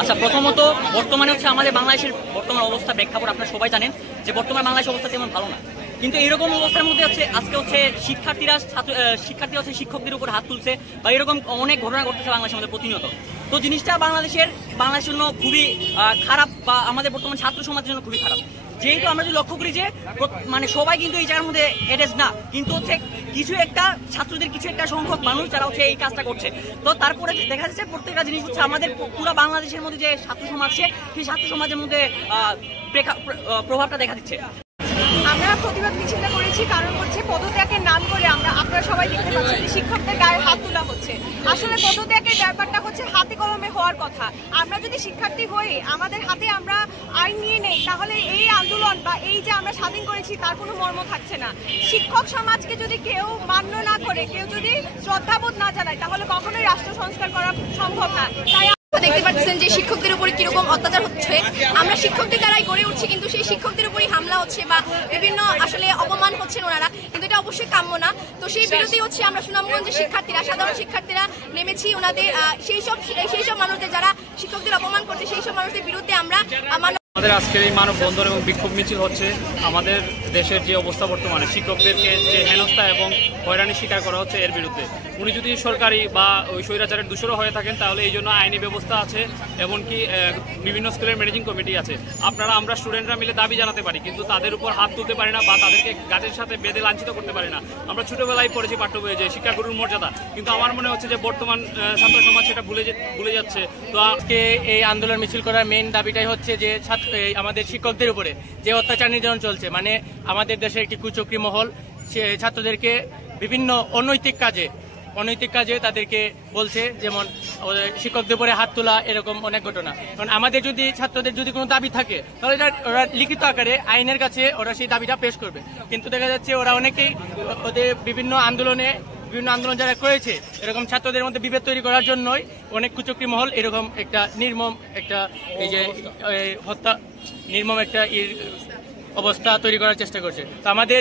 আচ্ছা, প্রথমত বর্তমানে হচ্ছে আমাদের বাংলাদেশের বর্তমান অবস্থা প্রেক্ষাপট আপনারা সবাই জানেন যে বর্তমানে বাংলাদেশের অবস্থা তেমন ভালো না, কিন্তু এরকম অবস্থার মধ্যে হচ্ছে আজকে হচ্ছে শিক্ষার্থীরা হচ্ছে শিক্ষকদের উপর হাত তুলছে বা এরকম অনেক ঘটনা ঘটতেছে বাংলাদেশের মধ্যে প্রতিনিয়ত। তো জিনিসটা বাংলাদেশের জন্য খুবই খারাপ বা আমাদের বর্তমান ছাত্র সমাজের জন্য খুবই খারাপ। যেহেতু আমরা যদি লক্ষ্য করি যে মানে সবাই কিন্তু এই জায়গার মধ্যে এডেজ না, কিন্তু হচ্ছে কিছু একটা ছাত্রদের কিছু একটা সংখ্যক মানুষ যারা হচ্ছে এই কাজটা করছে। তো তারপরে দেখা যাচ্ছে প্রত্যেকটা জিনিস হচ্ছে আমাদের পুরো বাংলাদেশের মধ্যে যে ছাত্র সমাজ আছে সেই ছাত্র সমাজের মধ্যে প্রভাবটা দেখা দিচ্ছে। আমরা প্রতিবাদ মিছিলটা করেছি কারণ হচ্ছে পদত্যাগের নাম করে আপনারা সবাই দেখতে পাচ্ছেন যে শিক্ষকদের গায়ে হাত তোলা হচ্ছে। আসলে পদত্যাগের ব্যাপারটা হচ্ছে হাতে কলমে হওয়ার কথা। আমরা যদি শিক্ষার্থী হই, আমাদের হাতে আমরা আইন নিয়ে নেই, তাহলে এই আন্দোলন বা এই যে আমরা স্বাধীন করেছি তার কোনো মর্ম থাকছে না। শিক্ষক সমাজকে যদি কেউ মান্য না করে, কেউ যদি শ্রদ্ধাবোধ না জানায়, তাহলে কখনোই রাষ্ট্র সংস্কার করা সম্ভব না। তাই দেখতে পাচ্ছেন যে শিক্ষকদের উপরে কিরকম অত্যাচার হচ্ছে। আমরা শিক্ষকদের দ্বারাই গড়ে উঠছি, কিন্তু সেই শিক্ষকদের উপরই হামলা হচ্ছে বা বিভিন্ন আসলে অপমান হচ্ছেন ওনারা, কিন্তু এটা অবশ্যই কাম্য না। তো সেই বিরোধী হচ্ছে আমরা সুনামগঞ্জের শিক্ষার্থীরা, সাধারণ শিক্ষার্থীরা নেমেছি ওনাদের সেই সব মানুষদের যারা শিক্ষকদের অপমান করছে সেই সব মানুষদের বিরুদ্ধে আমরা আমাদের আজকের এই মানববন্ধন এবং বিক্ষোভ মিছিল হচ্ছে আমাদের দেশের যে অবস্থা বর্তমানে শিক্ষকদেরকে যে হেনস্থা এবং হয়রানি স্বীকার করা হচ্ছে এর বিরুদ্ধে। উনি যদি সরকারি বা ওই স্বৈরাচারের দোষরও হয়ে থাকেন তাহলে এই জন্য আইনি ব্যবস্থা আছে, এমনকি বিভিন্ন স্কুলের ম্যানেজিং কমিটি আছে। আমরা স্টুডেন্টরা মিলে দাবি জানাতে পারি, কিন্তু তাদের উপর হাত তুলতে পারি না বা তাদেরকে গাছের সাথে বেঁধে লাঞ্ছিত করতে পারি না। আমরা ছোটবেলায় পড়েছি পাঠ্য বইয়ে যে শিক্ষাগুরুর মর্যাদা, কিন্তু আমার মনে হচ্ছে যে বর্তমান ছাত্র সমাজ সেটা ভুলে যাচ্ছে। তো আজকে এই আন্দোলন মিছিল করার মেইন দাবিটাই হচ্ছে যে আমাদের শিক্ষকদের উপরে যে অত্যাচার নির্যাতন চলছে, মানে আমাদের দেশে একটি কুচক্রী মহল ছাত্রদেরকে বিভিন্ন অনৈতিক কাজে তাদেরকে বলছে, যেমন শিক্ষকদের উপরে হাত তোলা, এরকম অনেক ঘটনা। কারণ আমাদের যদি ছাত্রদের যদি কোনো দাবি থাকে তাহলে ওরা লিখিত আকারে আইনের কাছে ওরা সেই দাবিটা পেশ করবে, কিন্তু দেখা যাচ্ছে ওরা অনেকেই ওদের বিভিন্ন আন্দোলন যারা করেছে এরকম ছাত্রদের মধ্যে বিভেদ তৈরি করার জন্যই অনেক কুচক্রী মহল এরকম একটা নির্মম একটা অবস্থা তৈরি করার চেষ্টা করছে। তো আমাদের